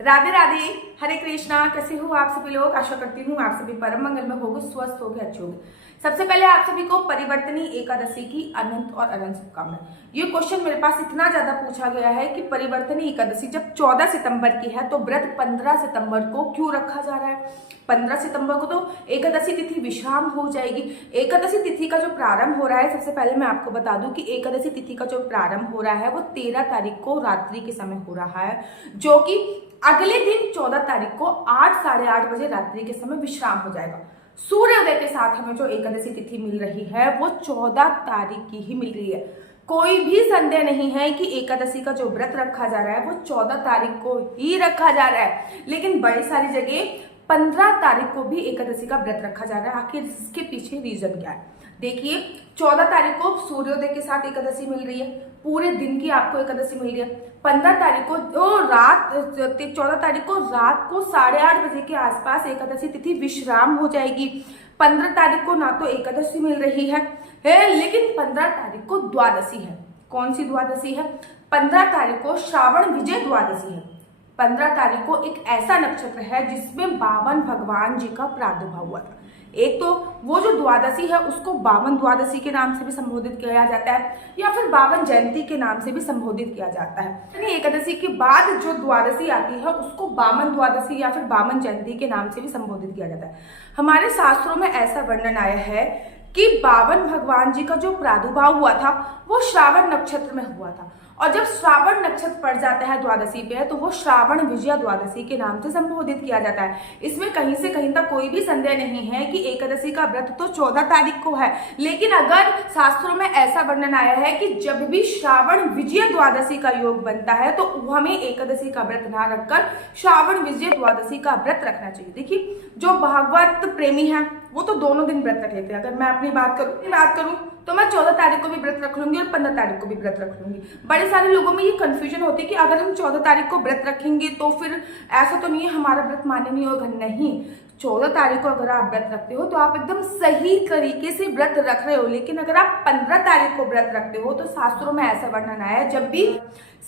राधे राधे, हरे कृष्णा। कैसे हो आप सभी लोग? आशा करती हूँ आप सभी परम मंगल में होगे, स्वस्थ होगे, अच्छे होगे। सबसे पहले आप सभी को परिवर्तनी एकादशी की अनंत और अनंत शुभकामनाएं। ये क्वेश्चन मेरे पास इतना ज्यादा पूछा गया है कि परिवर्तनी एकादशी जब 14 सितंबर की है तो व्रत 15 सितंबर को क्यों रखा जा रहा है? 15 सितंबर को तो एकादशी तिथि विश्राम हो जाएगी। एकादशी तिथि का जो प्रारंभ हो रहा है, सबसे पहले मैं आपको बता दूं कि एकादशी तिथि का जो प्रारंभ हो रहा है वो 13 तारीख को रात्रि के समय हो रहा है, जो कि अगले दिन 14 तारीख को 8 साढ़े 8 बजे रात्रि के समय विश्राम हो जाएगा। सूर्योदय के साथ हमें जो एकादशी तिथि मिल रही है वो 14 तारीख की ही मिल रही है। कोई भी संदेह नहीं है कि एकादशी का जो व्रत रखा जा रहा है वो 14 तारीख को ही रखा जा रहा है, लेकिन बड़ी सारी जगह 15 तारीख को भी एकादशी का व्रत रखा जा रहा है। आखिर इसके पीछे रीजन क्या है? देखिए, 14 तारीख को सूर्योदय के साथ एकादशी मिल रही है, पूरे दिन की आपको एकादशी मिल रही है। 15 तारीख को 14 तारीख को रात को 8:30 बजे के आसपास एकादशी तिथि विश्राम हो जाएगी। 15 तारीख को ना तो एकादशी मिल रही है लेकिन 15 तारीख को द्वादशी है। कौन सी द्वादशी है? 15 तारीख को श्रावण विजय द्वादशी है। 15 तारीख को एक ऐसा नक्षत्र है जिसमें बावन भगवान जी का प्रादुर्भाव हुआ था। एक तो वो जो द्वादशी है उसको बावन द्वादशी के नाम से भी संबोधित किया जाता है, या फिर बावन जयंती के नाम से भी संबोधित किया जाता है। यानी एकादशी के बाद जो द्वादशी आती है उसको बावन द्वादशी या फिर बावन जयंती के नाम से भी संबोधित किया जाता है। हमारे शास्त्रों में ऐसा वर्णन आया है कि बावन भगवान जी का जो प्रादुर्भाव हुआ था वो श्रावण नक्षत्र में हुआ था, और जब श्रावण नक्षत्र पड़ जाता है द्वादशी पे तो वो श्रावण विजया द्वादशी के नाम से संबोधित किया जाता है। इसमें कहीं से कहीं तक कोई भी संदेह नहीं है कि एकादशी का व्रत तो 14 तारीख को है, लेकिन अगर शास्त्रों में ऐसा वर्णन आया है कि जब भी श्रावण विजय द्वादशी का योग बनता है तो हमें एकादशी का व्रत ना रखकर श्रावण विजय द्वादशी का व्रत रखना चाहिए। देखिए, जो भागवत प्रेमी है वो तो दोनों दिन व्रत रख लेते हैं। अगर मैं अपनी बात करूं तो मैं 14 तारीख को भी व्रत रख लूंगी और 15 तारीख को भी व्रत रख लूंगी। बड़े सारे लोगों में ये कंफ्यूजन होती है कि अगर हम 14 तारीख को व्रत रखेंगे तो फिर ऐसा तो नहीं है हमारा व्रत मान्य नहीं होगा। नहीं, 14 तारीख को अगर आप व्रत रखते हो तो आप एकदम सही तरीके से व्रत रख रहे हो, लेकिन अगर आप 15 तारीख को व्रत रखते हो तो शास्त्रों में ऐसा वर्णन आया है जब भी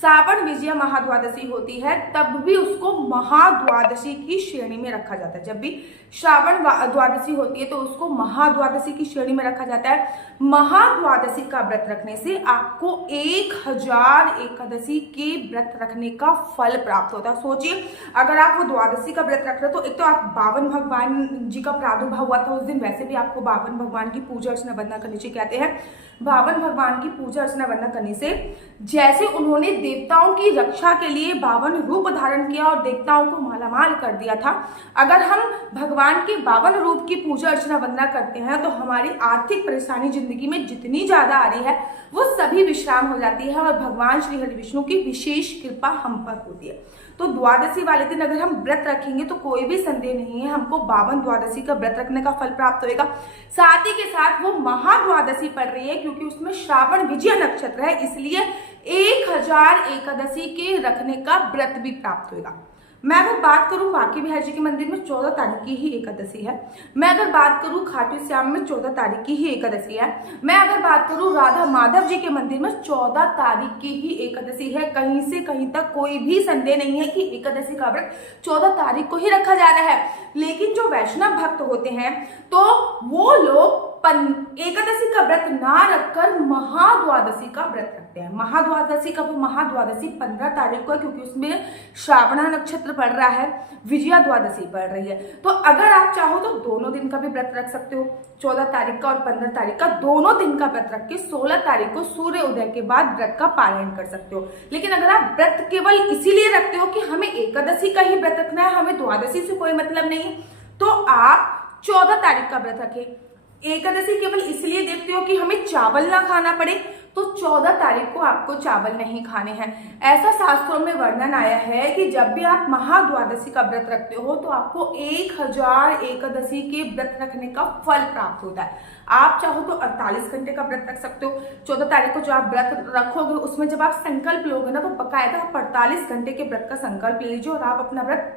श्रावण विजया महाद्वादशी होती है तब भी उसको महाद्वादशी की श्रेणी में रखा जाता है। जब भी श्रावण द्वादशी होती है तो उसको महाद्वादशी की श्रेणी में रखा जाता है। महाद्वादशी का व्रत रखने से आपको 1000 एकादशी के व्रत रखने का फल प्राप्त होता है। सोचिए, अगर आप वो द्वादशी का व्रत रख रहे हो तो एक तो आप बावन भगवान जी का प्रादुर्भाव हुआ था उस दिन, वैसे भी आपको बावन भगवान की पूजा अर्चना वंदना करनी चाहिए। कहते हैं बावन भगवान की पूजा अर्चना वंदना करने से जैसे उन्होंने देवताओं की रक्षा के लिए 52 रूप धारण किया और देवताओं को मालामाल कर दिया था, अगर हम भगवान के 52 रूप की पूजा अर्चना वंदना करते हैं तो हमारी आर्थिक परेशानी जिंदगी में जितनी ज्यादा आ रही है वो सभी विश्राम हो जाती है और भगवान श्री हरि विष्णु की विशेष कृपा हम पर होती है। तो द्वादशी वाले दिन अगर हम व्रत रखेंगे तो कोई भी संदेह नहीं है हमको 52 द्वादशी का व्रत रखने का फल प्राप्त होगा। साथ ही के साथ वो महाद्वादशी पड़ रही है क्योंकि उसमें श्रावण विजय नक्षत्र है, इसलिए 1000 एकादशी के रखने का व्रत भी प्राप्त होगा। मैं अगर बात करूं बांके बिहारी जी के मंदिर में 14 तारीख की ही एकादशी है। मैं अगर बात करूं खाटू श्याम में 14 तारीख की ही एकादशी है। मैं अगर बात करूं राधा माधव जी के मंदिर में 14 तारीख की ही एकादशी है। कहीं से कहीं तक कोई भी संदेह नहीं है कि एकादशी का व्रत 14 तारीख को ही रखा जा रहा है, लेकिन जो वैष्णव भक्त होते हैं तो वो लोग एकादशी का व्रत ना रखकर महाद्वादशी का व्रत रखते हैं। महाद्वादशी का वो महाद्वादशी 15 तारीख को है क्योंकि उसमें श्रावण नक्षत्र पड़ रहा है, विजया द्वादशी पड़ रही है। तो अगर आप चाहो तो दोनों दिन का भी व्रत रख सकते हो, 14 तारीख का और 15 तारीख का दोनों दिन का व्रत रख के 16 तारीख को सूर्य उदय के बाद व्रत का पालन कर सकते हो। लेकिन अगर आप व्रत केवल इसीलिए रखते हो कि हमें एकादशी का ही व्रत रखना है, हमें द्वादशी से कोई मतलब नहीं, तो आप 14 तारीख का व्रत रखें। एकादशी केवल इसलिए देखते हो कि हमें चावल ना खाना पड़े तो 14 तारीख को आपको चावल नहीं खाने हैं। ऐसा शास्त्रों में वर्णन आया है कि जब भी आप महाद्वादशी का व्रत रखते हो तो आपको 1000 एकादशी के व्रत रखने का फल प्राप्त होता है। आप चाहो तो 48 घंटे का व्रत रख सकते हो। 14 तारीख को जो आप व्रत रखोगे उसमें जब आप संकल्प लोगे ना तो बकायदा आप 48 घंटे के व्रत का संकल्प ले लीजिए और आप अपना व्रत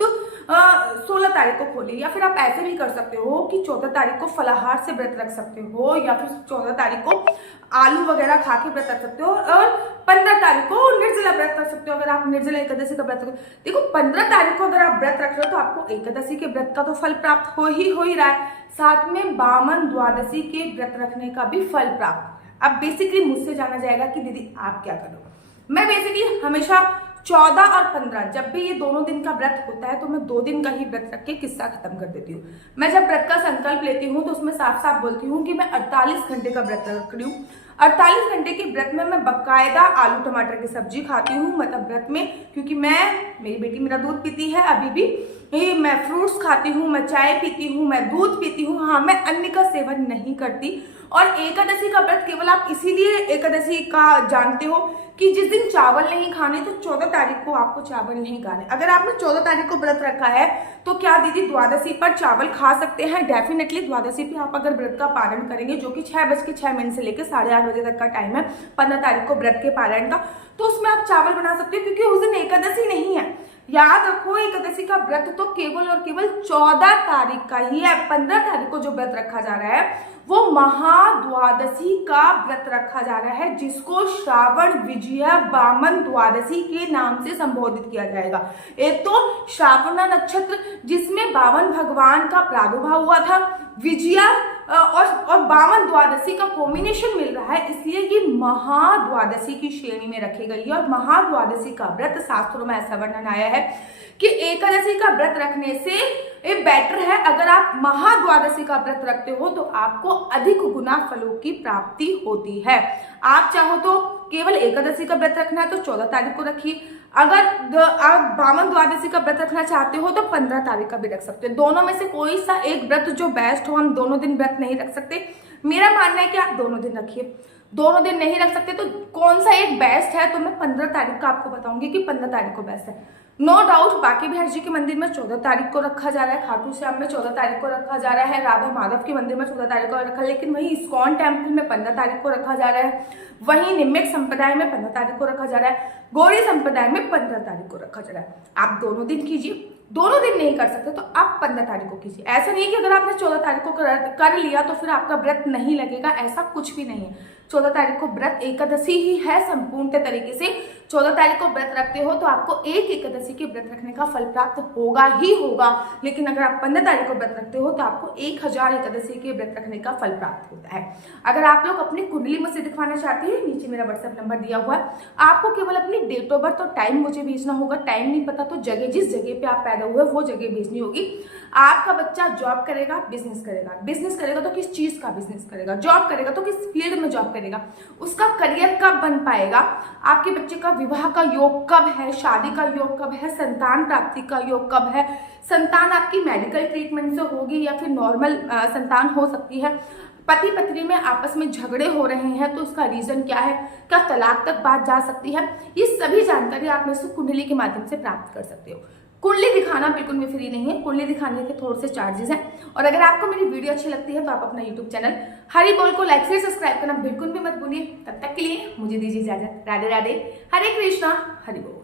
16 तारीख को खोलिए। या फिर आप ऐसे भी कर सकते हो कि 14 तारीख को फलाहार से व्रत रख सकते हो, या फिर 14 तारीख को आलू वगैरह खा बाकी व्रत रख सकते हो, और 15 तारीख को निर्जला व्रत रख सकते हो अगर आप निर्जला एकादशी का व्रत रखो। देखो 15 तारीख को अगर आप व्रत रख रहे हो तो आपको एकादशी के व्रत का तो फल प्राप्त हो ही रहा है, साथ में वामन द्वादशी के व्रत रखने का भी फल प्राप्त। अब बेसिकली मुझसे जाना जाएगा कि दीदी आप क्या करो। मैं बेसिकली हमेशा 14 और 15 जब भी ये दोनों दिन का व्रत होता है तो मैं 2 दिन का ही व्रत रख के किस्सा खत्म कर देती हूँ। मैं जब व्रत का संकल्प लेती हूँ तो उसमें साफ साफ बोलती हूँ कि मैं 48 घंटे का व्रत रख रही हूँ। 48 घंटे के व्रत में मैं बकायदा आलू टमाटर की सब्जी खाती हूँ, मतलब व्रत में, क्योंकि मेरी बेटी मेरा दूध पीती है अभी भी, मैं फ्रूट्स खाती हूँ, मैं चाय पीती हूँ, मैं दूध पीती हूँ। हाँ, मैं अन्न का सेवन नहीं करती। और एकादशी का व्रत केवल आप इसीलिए एकादशी का जानते हो कि जिस दिन चावल नहीं खाने, तो 14 तारीख को आपको चावल नहीं खाने। अगर आपने 14 तारीख को व्रत रखा है तो क्या दीदी द्वादशी पर चावल खा सकते हैं? डेफिनेटली द्वादशी पे आप अगर व्रत का पारण करेंगे, जो कि 6:06 से लेकर 8:30 बजे तक का टाइम है 15 तारीख को व्रत के पारण का, तो उसमें आप चावल बना सकते हो, क्योंकि उस दिन एकादशी नहीं है। याद रखो, एकादशी का व्रत तो केवल और केवल 14 तारीख का ही है। 15 तारीख को जो व्रत रखा जा रहा है वो महाद्वादशी का व्रत रखा जा रहा है, जिसको श्रावण विजया वामन द्वादशी के नाम से संबोधित किया जाएगा। एक तो श्रावण नक्षत्र जिसमें वामन भगवान का प्रादुर्भाव हुआ था, विजया और वामन द्वादशी का कॉम्बिनेशन मिल रहा है, इसलिए ये महाद्वादशी की श्रेणी में रखी गई है। और महाद्वादशी का व्रत शास्त्रों में ऐसा वर्णन आया है कि एकादशी का व्रत रखने से ये बेटर है। अगर आप महाद्वादशी का व्रत रखते हो तो आपको अधिक गुना फलों की प्राप्ति होती है। आप चाहो तो केवल एकादशी का व्रत रखना है तो 14 तारीख को रखिए। अगर आप वामन द्वादशी का व्रत रखना चाहते हो तो 15 तारीख का भी रख सकते हो। दोनों में से कोई सा एक व्रत जो बेस्ट हो, हम दोनों दिन व्रत नहीं रख सकते। मेरा मानना है कि आप दोनों दिन रखिए। दोनों दिन नहीं रख सकते तो कौन सा एक बेस्ट है, तो मैं 15 तारीख का आपको बताऊंगी कि 15 तारीख को बेस्ट है। नो डाउट बाकी बिहार जी के मंदिर में 14 तारीख को रखा जा रहा है, खाटू श्याम में 14 तारीख को रखा जा रहा है, राधा माधव के मंदिर में 14 तारीख को रखा, लेकिन वहीं इस्कॉन टेम्पल में 15 तारीख को रखा जा रहा है, वहीं निम्बिक संप्रदाय में 15 तारीख को रखा जा रहा है, गौरी संप्रदाय में 15 तारीख को रखा जा रहा है। आप दोनों दिन कीजिए। दोनों दिन नहीं कर सकते तो आप 15 तारीख को कीजिए। ऐसा नहीं कि अगर आपने 14 तारीख को कर लिया तो फिर आपका व्रत नहीं लगेगा, ऐसा कुछ भी नहीं है। 14 तारीख को व्रत एकादशी ही है संपूर्ण तरीके से। 14 तारीख को व्रत रखते हो तो आपको एक एकादशी के व्रत रखने का फल प्राप्त होगा ही होगा, लेकिन अगर आप 15 तारीख को व्रत रखते हो तो आपको 1000 एकादशी के व्रत रखने का फल प्राप्त होता है। अगर आप लोग अपनी कुंडली मुझसे दिखवाना चाहते हैं, नीचे मेरा व्हाट्सएप नंबर दिया हुआ है। आपको केवल अपनी डेट ऑफ बर्थ और टाइम मुझे भेजना होगा। टाइम नहीं पता तो जगह, जिस जगह पे आप पैदा हुए वो जगह भेजनी होगी। आपका बच्चा जॉब करेगा, बिजनेस करेगा, बिजनेस करेगा तो किस चीज का बिजनेस करेगा, जॉब करेगा तो किस फील्ड में जॉब करेगा, उसका करियर कब बन पाएगा, आपके बच्चे का विवाह का योग कब है, शादी का योग कब है, संतान प्राप्ति का योग कब है, संतान आपकी मेडिकल ट्रीटमेंट से होगी या फिर नॉर्मल संतान हो सकती है, पति पत्नी में आपस में झगड़े हो रहे हैं तो उसका रीजन क्या है, क्या तलाक तक बात जा सकती है, ये सभी जानकारी आप मेरे से कुंडली के माध्यम से प्राप्त कर सकते हो। कुंडली दिखाना बिल्कुल भी फ्री नहीं है, कुंडली दिखाने के थोड़े से चार्जेस हैं। और अगर आपको मेरी वीडियो अच्छी लगती है तो आप अपना यूट्यूब चैनल हरि बोल को लाइक से सब्सक्राइब करना बिल्कुल भी मत भूलिए। तब तक के लिए मुझे दीजिए इजाजत। राधे राधे, हरे कृष्णा, हरि बोल।